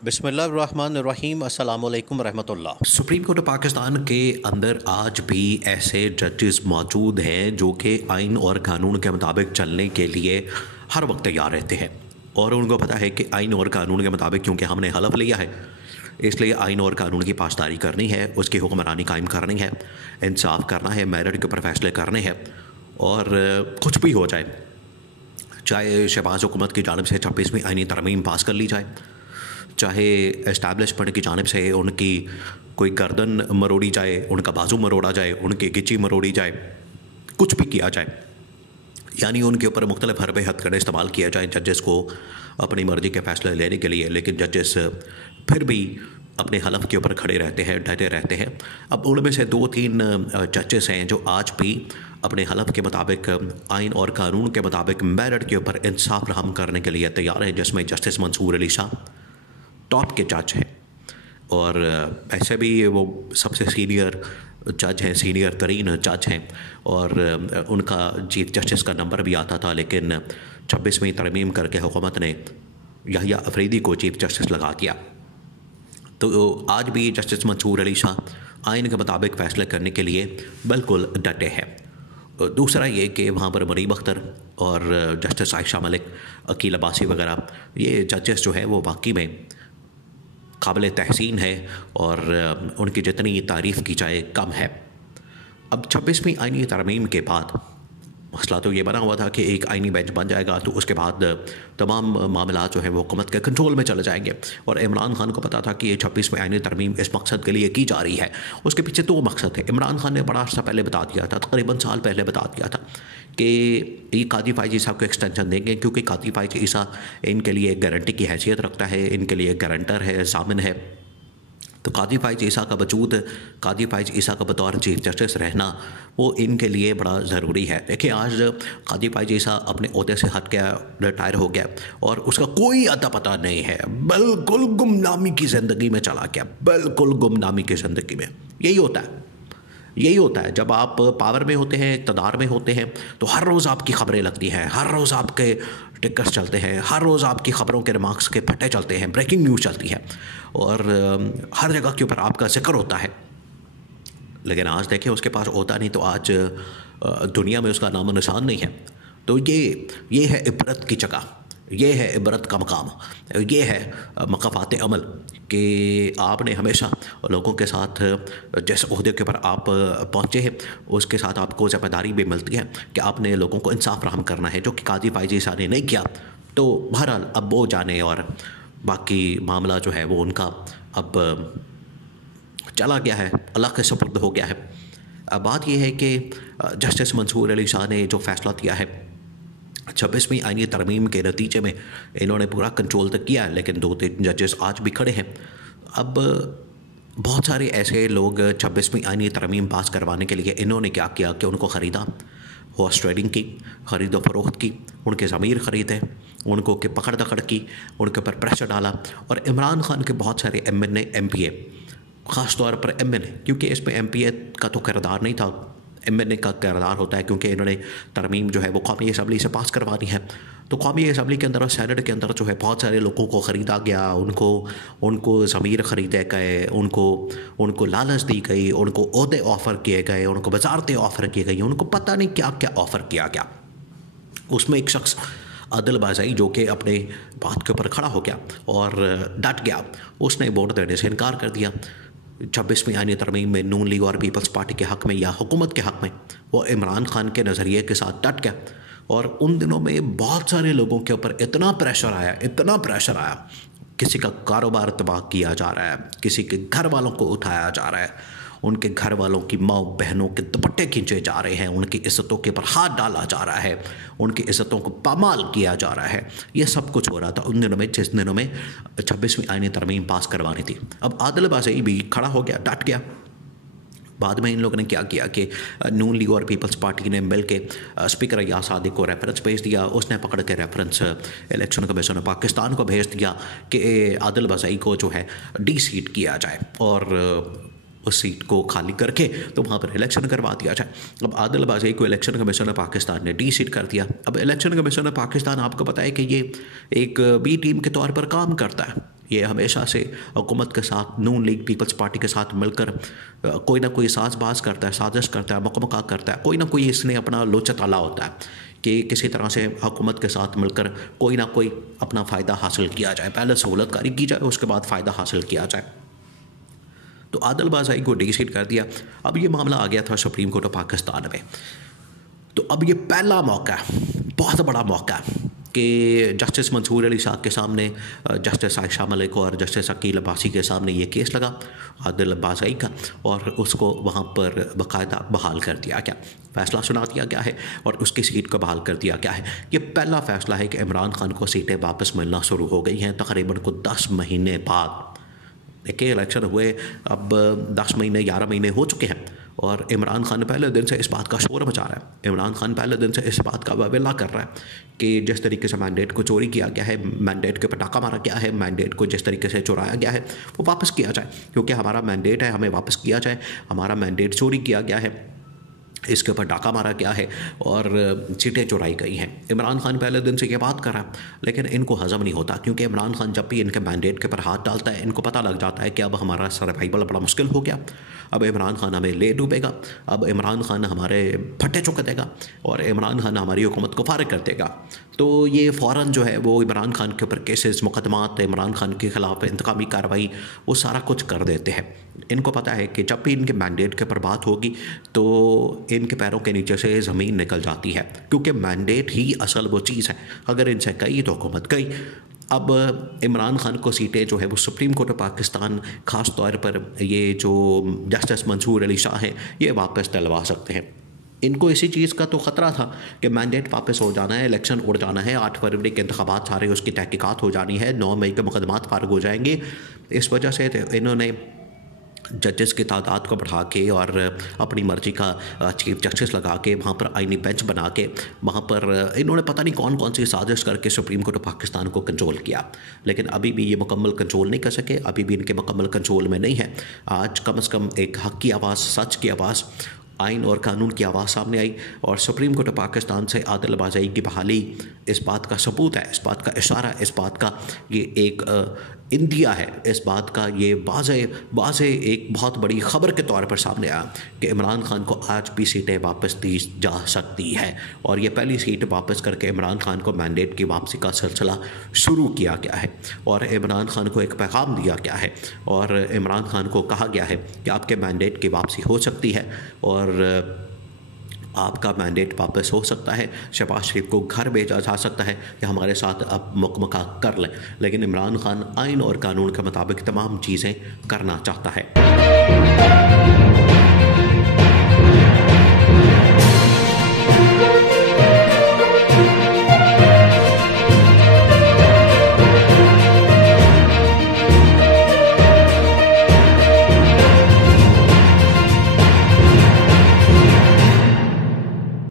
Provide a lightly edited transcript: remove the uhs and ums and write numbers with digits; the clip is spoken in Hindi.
बिस्मिल्लाहिर्रहमानिर्रहीम अस्सलाम वालेकुम रहमतुल्लाह। सुप्रीम कोर्ट ऑफ पाकिस्तान के अंदर आज भी ऐसे जजेस मौजूद हैं जो कि आइन और कानून के मुताबिक चलने के लिए हर वक्त तैयार रहते हैं और उनको पता है कि आइन और कानून के मुताबिक क्योंकि हमने हलफ लिया है इसलिए आइन और कानून की पासदारी करनी है, उसकी हुक्मरानी कायम करनी है, इंसाफ करना है, मेरिट के ऊपर फैसले करने हैं और कुछ भी हो जाए, चाहे शहबाज हुकूमत की जानिब से 26वीं आइनी तरमीम पास कर ली जाए, चाहे इस्टेब्लिशमेंट की जानिब से उनकी कोई गर्दन मरोड़ी जाए, उनका बाजू मरोड़ा जाए, उनकी गिच्ची मरोड़ी जाए, कुछ भी किया जाए, यानी उनके ऊपर मुख्तलिफ हरबे हथकंडे इस्तेमाल किया जाए जजेस को अपनी मर्ज़ी के फ़ैसले लेने के लिए, लेकिन जजेस फिर भी अपने हलफ के ऊपर खड़े रहते हैं, डटे रहते हैं। अब उनमें से 2-3 जजेस हैं जो आज भी अपने हलफ के मुताबिक आइन और कानून के मुताबिक मेरिट के ऊपर इंसाफ फराहम करने के लिए तैयार हैं, जिसमें जस्टिस मंसूर अली शाह टॉप के जज हैं और ऐसे भी वो सबसे सीनियर जज हैं, सीनियर तरीन जज हैं और उनका चीफ जस्टिस का नंबर भी आता था, लेकिन 26वीं तरमीम करके हुकूमत ने याहिया अफरीदी को चीफ जस्टिस लगा दिया। तो आज भी जस्टिस मंसूर अली शाह आइन के मुताबिक फ़ैसले करने के लिए बिल्कुल डटे हैं। दूसरा ये कि वहाँ पर मुनीब अख्तर और जस्टिस आयशा मलिक, अकील अब्बासी वगैरह ये जजेस जो है वो वाकई में काबिल तहसीन है और उनकी जितनी तारीफ़ की जाए कम है। अब 26वीं आइनी तरमीम के बाद मसला तो ये बना हुआ था कि एक आइनी बेंच बन जाएगा तो उसके बाद तमाम मामला जो है वो हुकूमत के कंट्रोल में चले जाएंगे और इमरान खान को पता था कि ये 26वीं आइनी तरमीम इस मकसद के लिए की जा रही है। उसके पीछे 2 मकसद थे। इमरान खान ने बड़ा अर्सा पहले बता दिया था, तकरीबन साल पहले बता दिया था कि ये काजी फ़ाइज़ ईसा को एक्सटेंशन देंगे क्योंकि काजी फ़ाइज़ ईसा इनके लिए गारंटी की हैसियत रखता है, इनके लिए गारंटर है, ज़ामिन है। तो काजी फ़ाइज़ ईसा का वजूद, काजी फ़ाइज़ ईसा का बतौर चीफ जस्टिस रहना वो इनके लिए बड़ा ज़रूरी है। देखिए आज काजी फ़ाइज़ ईसा अपने ओहदे से हट गया, रिटायर हो गया और उसका कोई अता पता नहीं है, बिल्कुल गुमनामी की ज़िंदगी में चला गया, बिल्कुल गुमनामी की ज़िंदगी में। यही होता है, यही होता है जब आप पावर में होते हैं, इक़्तिदार में होते हैं तो हर रोज़ आपकी ख़बरें लगती हैं, हर रोज़ आपके टिकर्स चलते हैं, हर रोज़ आपकी ख़बरों के रिमार्क्स के फटे चलते हैं, ब्रेकिंग न्यूज़ चलती है और हर जगह के ऊपर आपका ज़िक्र होता है। लेकिन आज देखें उसके पास होता नहीं तो आज दुनिया में उसका नामो निशान नहीं है। तो ये है इबरत की जगह, ये है इबरत का मकाम, ये है मकाफ़ात अमल कि आपने हमेशा लोगों के साथ जिस ओहदे के ऊपर आप पहुँचे हैं उसके साथ आपको ज़िम्मेदारी भी मिलती है कि आपने लोगों को इंसाफ फराहम करना है, जो कि काजी फ़ाइज़ ईसा ने नहीं किया। तो बहरहाल अब वो जाने और बाकी मामला जो है वो उनका अब चला गया है, अल्लाह के सुपुर्द हो गया है। अब बात यह है कि जस्टिस मंसूर अली शाह ने जो फ़ैसला दिया है 26वीं आइनी तरमीम के नतीजे में इन्होंने पूरा कंट्रोल तक किया है, लेकिन 2-3 जजेस आज भी खड़े हैं। अब बहुत सारे ऐसे लोग 26वीं आइनी तरमीम पास करवाने के लिए इन्होंने क्या किया कि उनको ख़रीदा, हॉर्स ट्रेडिंग की, ख़रीद फ़रोख्त की, उनके ज़मीर ख़रीदे, उनको के पकड़ दकड़ की, उनके ऊपर प्रेशर डाला और इमरान खान के बहुत सारे MNA MPA, ख़ास तौर पर MNA, क्योंकि इसमें MPA का तो किरदार नहीं था, MNA का किरदार होता है क्योंकि इन्होंने तरमीम जो है वो कौमी असम्बली से पास करवानी है। तो कौमी असम्बली के अंदर और सेनेट के अंदर जो है बहुत सारे लोगों को ख़रीदा गया, उनको ज़मीर ख़रीदे गए, उनको लालच दी गई, उनको ओहदे ऑफ़र किए गए, उनको वज़ारतें ऑफ़र की गई, उनको पता नहीं क्या क्या ऑफ़र किया गया। उसमें एक शख्स आदिल बाज़ाई जो कि अपने बात के ऊपर खड़ा हो गया और डट गया, उसने वोट देने से इनकार कर दिया। 26वीं आइनी तरमीम में नून लीग और पीपल्स पार्टी के हक़ में या हुकूमत के हक़ में वो इमरान खान के नज़रिए के साथ डट गया और उन दिनों में बहुत सारे लोगों के ऊपर इतना प्रेशर आया, इतना प्रेशर आया, किसी का कारोबार तबाह किया जा रहा है, किसी के घर वालों को उठाया जा रहा है, उनके घर वालों की माँ बहनों के दुपट्टे खींचे जा रहे हैं, उनकी इज़्ज़तों के ऊपर हाथ डाला जा रहा है, उनकी इज़्ज़तों को पामाल किया जा रहा है। ये सब कुछ हो रहा था उन दिनों में जिस दिनों में 26वीं आइनी तरमीम पास करवानी थी। अब आदिल बाज़ाई भी खड़ा हो गया, डट गया। बाद में इन लोगों ने क्या किया कि नून लीग और पीपल्स पार्टी ने मिल के स्पीकर अय्याज सादिक को रेफरेंस भेज दिया, उसने पकड़ के reference election commission of Pakistan को भेज दिया कि आदिल बाज़ाई को जो है डी सीट किया जाए और उस सीट को खाली करके तो वहाँ पर इलेक्शन करवा दिया जाए। अब आदिल बाज़ाई को इलेक्शन कमीशन ऑफ पाकिस्तान ने डी सीट कर दिया। अब इलेक्शन कमीशन ऑफ पाकिस्तान आपको पता है कि ये एक बी टीम के तौर पर काम करता है, ये हमेशा से हुकूमत के साथ नून लीग पीपल्स पार्टी के साथ मिलकर कोई ना कोई साजबाज करता है, साजिश करता है, मकमका करता है, कोई ना कोई इसने अपना लोचा ताला होता है कि किसी तरह से हुकूमत के साथ मिलकर कोई ना कोई अपना फ़ायदा हासिल किया जाए, पहले सहूलतकारी की जाए, उसके बाद फ़ायदा हासिल किया जाए। तो आदिल बाज़ाई को डिसीट कर दिया। अब ये मामला आ गया था सुप्रीम कोर्ट ऑफ पाकिस्तान में। तो अब ये पहला मौका है, बहुत बड़ा मौका है कि जस्टिस मंसूर अली साहब के सामने, जस्टिस आयशा मलिक और जस्टिस अकील अब्बासी के सामने ये केस लगा आदिल बाज़ाई का, और उसको वहाँ पर बाकायदा बहाल कर दिया गया, फ़ैसला सुना दिया गया है और उसकी सीट को बहाल कर दिया गया है। ये पहला फ़ैसला है कि इमरान खान को सीटें वापस मिलना शुरू हो गई हैं तकरीबन को 10 महीने बाद। देखिए इलेक्शन हुए अब 10 महीने 11 महीने हो चुके हैं और इमरान खान पहले दिन से इस बात का शोर मचा रहा है। इमरान खान पहले दिन से इस बात का वावेला कर रहा है कि जिस तरीके से मैंडेट को चोरी किया गया है, मैंडेट के पटाखा मारा गया है, मैंडेट को जिस तरीके से चुराया गया है वो वापस किया जाए, क्योंकि हमारा मैंडेट है, हमें वापस किया जाए। हमारा मैंडेट चोरी किया गया है, इसके ऊपर डाका मारा गया है और सीटें चुराई गई हैं। इमरान खान पहले दिन से ये बात कर रहा है, लेकिन इनको हज़म नहीं होता, क्योंकि इमरान खान जब भी इनके मैंडेट के ऊपर हाथ डालता है इनको पता लग जाता है कि अब हमारा सर्वाइवल बड़ा मुश्किल हो गया, अब इमरान खान हमें ले डूबेगा, अब इमरान खान हमारे फट्टे चुक देगा और इमरान खान हमारी हुकूमत को फारिग कर देगा। तो ये फ़ौरन जो है वो इमरान खान के ऊपर केसेस, मुकदमात, इमरान खान के ख़िलाफ़ इंतकामी कार्रवाई, वो सारा कुछ कर देते हैं। इनको पता है कि जब भी इनके मैंडेट के ऊपर बात होगी तो इनके पैरों के नीचे से ज़मीन निकल जाती है, क्योंकि मैंडेट ही असल वो चीज़ है। अगर इनसे गई तो हुकूमत गई। अब इमरान खान को सीटें जो है वो सुप्रीम कोर्ट ऑफ पाकिस्तान ख़ास तौर पर ये जो जस्टिस मंसूर अली शाह हैं ये वापस दिलवा सकते हैं। इनको इसी चीज़ का तो ख़तरा था कि मैंडेट वापस हो जाना है, इलेक्शन उड़ जाना है, 8 फरवरी के इंतखाबात सारे उसकी तहकीकात हो जानी है, 9 मई के मुकदमात फारिग हो जाएंगे। इस वजह से इन्होंने जजेस की तादाद को बढ़ा के और अपनी मर्ज़ी का चीफ जस्टिस लगा के वहाँ पर आईनी बेंच बना के वहाँ पर इन्होंने पता नहीं कौन कौन सी साजिश करके सुप्रीम कोर्ट ऑफ पाकिस्तान को कंट्रोल किया, लेकिन अभी भी ये मुकम्मल कंट्रोल नहीं कर सके, अभी भी इनके मुकम्मल कंट्रोल में नहीं है। आज कम से कम एक हक़ की आवाज़, सच की आवाज़, आइन और कानून की आवाज़ सामने आई और सुप्रीम कोर्ट ऑफ पाकिस्तान से आदिल बाज़ाई की बहाली इस बात का सबूत है, इस बात का इशारा है, इस बात का ये एक इंदिया है, इस बात का ये वाज़े एक बहुत बड़ी ख़बर के तौर पर सामने आया कि इमरान खान को आज भी सीटें वापस दी जा सकती है और ये पहली सीट वापस करके इमरान खान को मैंडेट की वापसी का सिलसिला शुरू किया गया है और इमरान खान को एक पैगाम दिया गया है और इमरान खान को कहा गया है कि आपके मैंडेट की वापसी हो सकती है और आपका मैंडेट वापस हो सकता है। शहबाज शरीफ को घर भेजा जा सकता है कि हमारे साथ अब मुकमका कर लें, लेकिन इमरान खान आइन और कानून के मुताबिक तमाम चीज़ें करना चाहता है।